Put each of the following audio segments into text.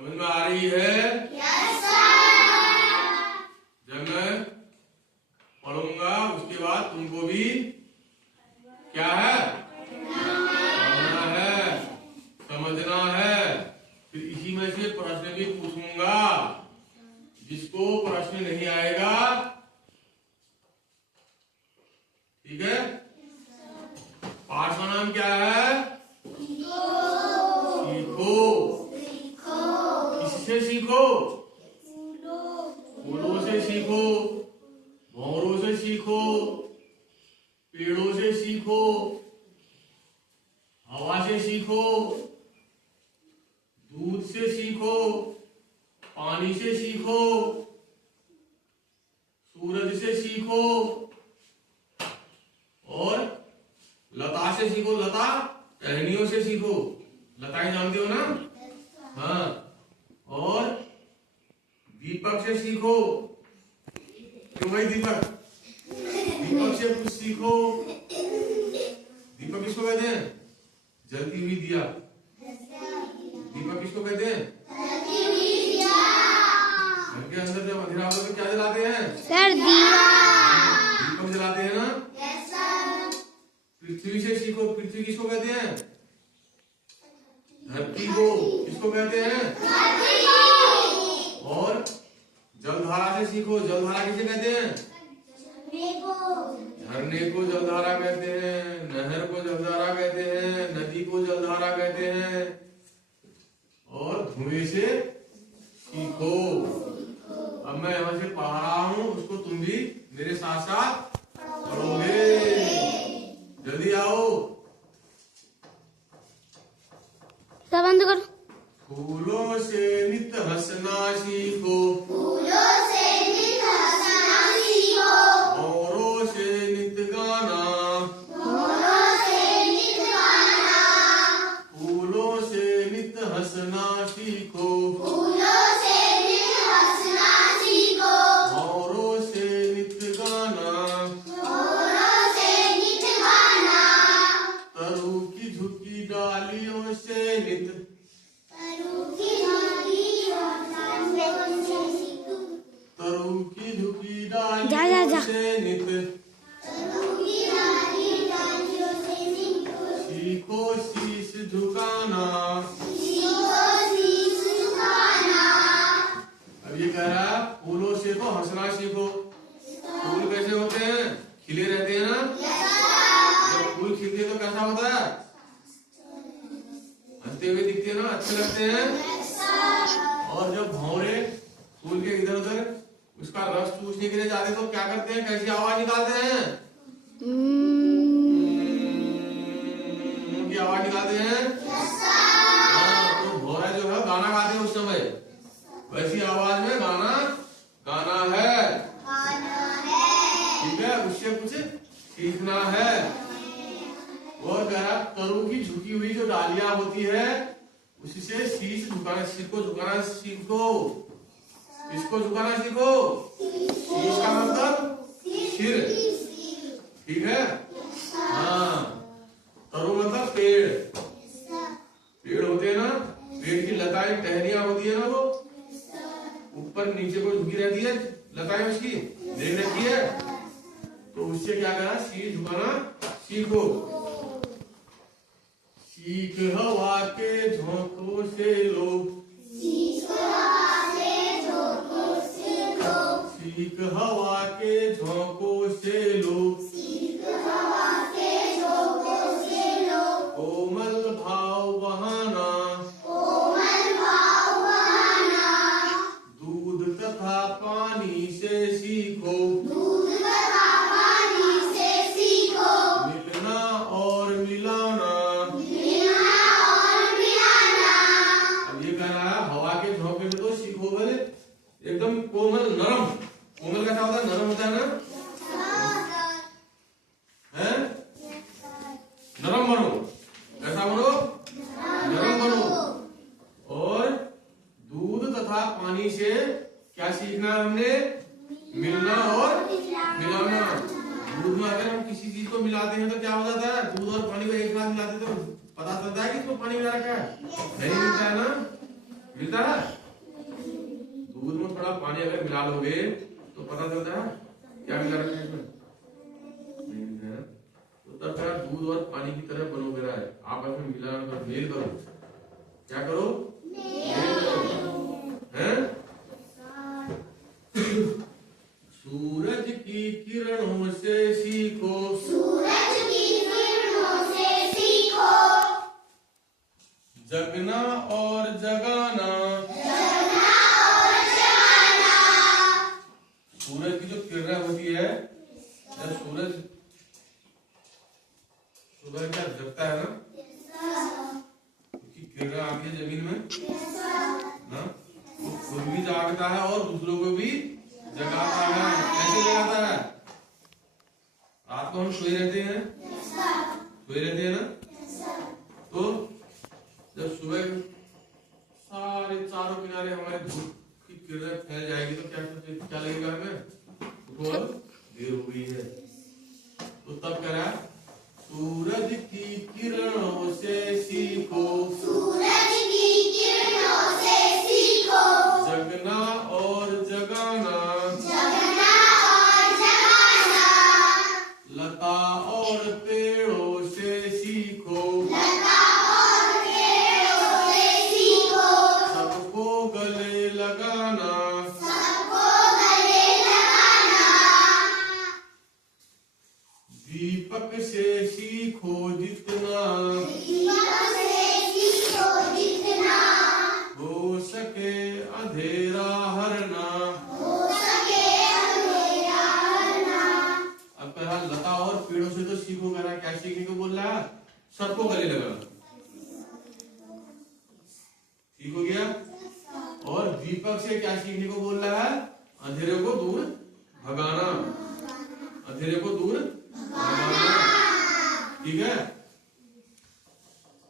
समझ में आ रही है? Yes sir. जब मैं पढ़ूंगा उसके बाद तुमको भी क्या है, पढ़ना है, समझना है। फिर इसी में से प्रश्न भी पूछूंगा। जिसको प्रश्न नहीं आएगा, ठीक है, पाठ का नाम क्या है? सीखो। किससे सीखो? फूलों से सीखो, भंवरों से सीखो, पेड़ों से सीखो, हवा से सीखो, दूध से सीखो, पानी से सीखो, सूरज से सीखो और लता से सीखो। लता टहनियों से सीखो। लताएं जानते हो ना? हाँ। और दीपक से सीखो। क्यों भाई दीपक? दीपक से कुछ सीखो। दीपक किसको कहते हैं? जलती हुई दिया। दीपक किसको कहते हैं? घर के अंदर जब अंधेरा होता है तो क्या जलाते हैं? सर दिया। दीपक जलाते हैं ना? पृथ्वी से सीखो। पृथ्वी किसको कहते हैं? धरती को। किसको कहते हैं? और जलधारा से सीखो। जलधारा किसे कहते हैं? झरने को जलधारा कहते हैं, नहर को जलधारा कहते हैं, नदी को जलधारा कहते हैं। और धुएं से सीखो। अब मैं यहां से पढ़ा रहा हूं, उसको तुम भी मेरे साथ साथ पढ़ोगे। जल्दी आओ। सब बंद करो। फूलों से नित हंसना सीखो। फूलों से नित हंसना सीखो। भंवरों से नित गाना। भंवरों से नित गाना। फूलों से नित हंसना सीखो। फूलों से नित हंसना सीखो। भंवरों से नित गाना। भंवरों से नित गाना। तरु की झुकी डालियों से नित। तरु की डालियों से सीखो। तरु की झुकी जा। डालियों से नित। तरु की डालियों से सीखो। सीखो शीश झुकाना। सीखो शीश झुकाना। अब ये कह रहा है फूलों से तो हंसना सीखो। फूल कैसे होते हैं? खिले रहते हैं ना? जब फूल खिलते तो कैसा होता है? हंसते हुए दिखते हैं ना, अच्छे लगते हैं। और जब भंवरे फूल के इधर उधर उसका रस चूसने के लिए जाते तो क्या करते हैं? कैसी आवाज निकालते हैं? की आवाज निकालते हैं। हाँ, तो भौरा जो है गाना गाते हैं उस समय, वैसी आवाज में गाना गाना है। ठीक है, उससे कुछ सीखना है। और कह रहा तरु की झुकी हुई जो डालियां होती है उससे शीश झुकाना, सिर को झुकाना सीखो। इसको झुकाना सीखो। शीश का मतलब सिर। ठीक है? हाँ। तरु मतलब पेड़। पेड़ होते हैं ना, पेड़ की लताएं टहनियां होती है ना, वो ऊपर नीचे को झुकी रहती है लताएं उसकी, देख रखी है। तो उससे क्या करा? शीश झुकाना सीखो। सीख हवा के झोंकों से लो। सीख हवा के झोंकों से लो। कोमल भाव बहाना। दूध तथा पानी से सीखो। मिलना और मिलाना। अब ये कह रहा है हवा के झोंके से तो सीखो बोले एकदम कोमल नरम। कोमल कैसा होता है? नरम होता है ना? है? नरम बनो। कैसा बनो? नरम बनो। और दूध तथा पानी से क्या सीखना हमने? मिलना और मिलाना। दूध में अगर हम किसी चीज को मिलाते हैं तो क्या हो जाता है? दूध और पानी को एक साथ मिलाते तो पता चलता है कि इसमें पानी मिला रखा है? नहीं मिलता है ना? मिलता है? दूध में थोड़ा पानी अगर मिला लोगे तो पता चलता है क्या मिला रखा है इसमें? नहीं मिलता है। तो तब क्या दूध और पानी की तरह बनो मेरा है, आपस में मिलान करो, मेल करो। क्या करो? मेल करो। हैं? सूरज की किरणों से सीखो, सूरज की किरणों से सीखो, जगना और जगाना। जगना और जगाना। सूरज की जो किरणें होती है, जब सूरज सुबह क्या जगता है ना, उसकी किरणें आती है जमीन में ना, वो खुद भी जागता है और दूसरों को भी जगाता है। कैसे जगाता है? रात को हम सोए रहते हैं ना, तो जब सुबह सारे चारों किनारे हमारे धूप की किरणें फैल जाएगी तो क्या लगेगा हमें? उठो अब देर हो गई है। तो तब कह रहा है सूरज की किरणों से सीखो, सूरज की किरणों से सीखो, जगना और जगाना। जगना और जगाना। लता और पेड़ों से सीखो, लता और पेड़ों से सीखो, सबको गले लगाना। सबको गले लगाना। दीपक से सीखो जितना, दीपक से सीखो जितना, हो सके अंधेरा हरना। हो सके अंधेरा हरना। अब कहा लता और पेड़ों से तो सीखो, कह रहा क्या सीखने को बोल रहा है? सबको गले लगाना। ठीक हो गया। और दीपक से क्या सीखने को बोल रहा है? अंधेरे को दूर भगाना, अंधेरे को दूर भगाना। ठीक है।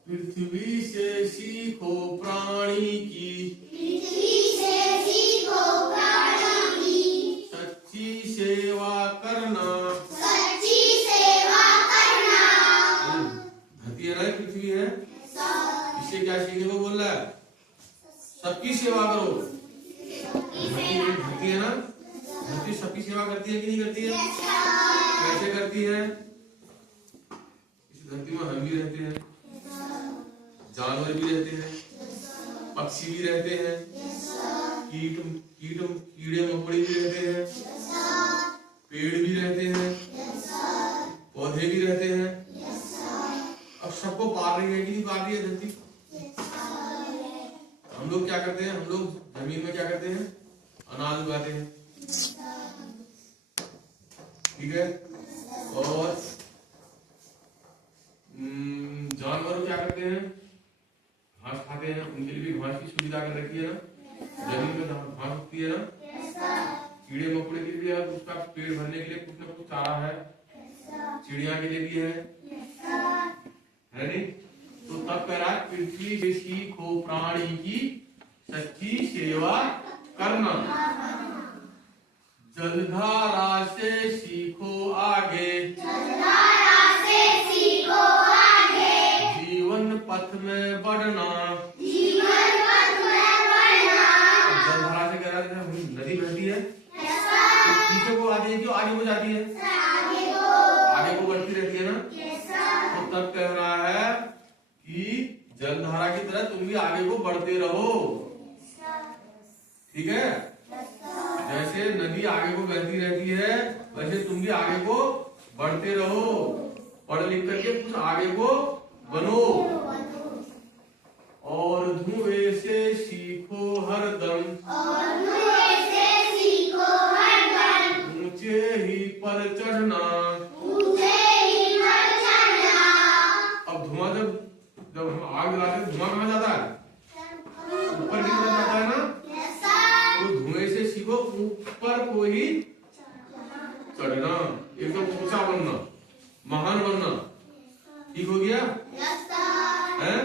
पृथ्वी से सीखो प्राणी की, पृथ्वी से सीखो प्राणी की, सच्ची सेवा करना। सच्ची सेवा करना। धरती है ना, पृथ्वी है, इससे क्या सीखने को बोल रहा है? सबकी सेवा करो। धरती है ना, धरती सबकी सेवा करती है कि नहीं करती है? कैसे करती है? इस धरती में हम भी रहते हैं, जानवर भी रहते हैं, पक्षी भी रहते हैं, कीड़े मकोड़े भी रहते हैं, पेड़ भी रहते हैं, पौधे भी रहते हैं। अब सबको पाल रही है कि नहीं पाल रही है धरती? हम लोग क्या करते हैं? हम लोग जमीन में क्या करते हैं? अनाज उगाते हैं। ठीक है। और जानवर क्या करते हैं? घास खाते हैं। उनके लिए भी घास की सुविधा कर रखी है ना, जमीन में घास उगती है ना। कीड़े मकोड़े के लिए उसका पेट भरने के लिए कुछ ना कुछ चारा है, चिड़िया के लिए भी है नहीं? तो तब कह रहा है पृथ्वी से सीखो प्राणी की सच्ची सेवा करना, जलधारा से सीखो आगे, जलधारा से सीखो आगे, जीवन पथ में बढ़ना। जीवन पथ में बढ़ना। जलधारा से कह रहा है नदी बहती है, तो पीछे को आती है क्यों आगे को जाती है? आगे को बढ़ती रहती है ना। तो तब कह रहा है कि जलधारा की तरह तुम भी आगे को बढ़ते रहो। ठीक है। जैसे नदी आगे को बहती रहती है वैसे तुम भी आगे को बढ़ते रहो, पढ़ लिख करके कुछ आगे को बनो। और धुएं से सीखो हरदम, ऊंचे ही पर चढ़ना। अब धुआं जब हम आग जलाते हैं धुआं कहाँ जाता है? ऊपर की तरफ जाता है ना। तो धुएं से सीखो ऊपर को ही चढ़ना, एकदम ऊंचा बनना, महान बनना। ठीक हो गया? है?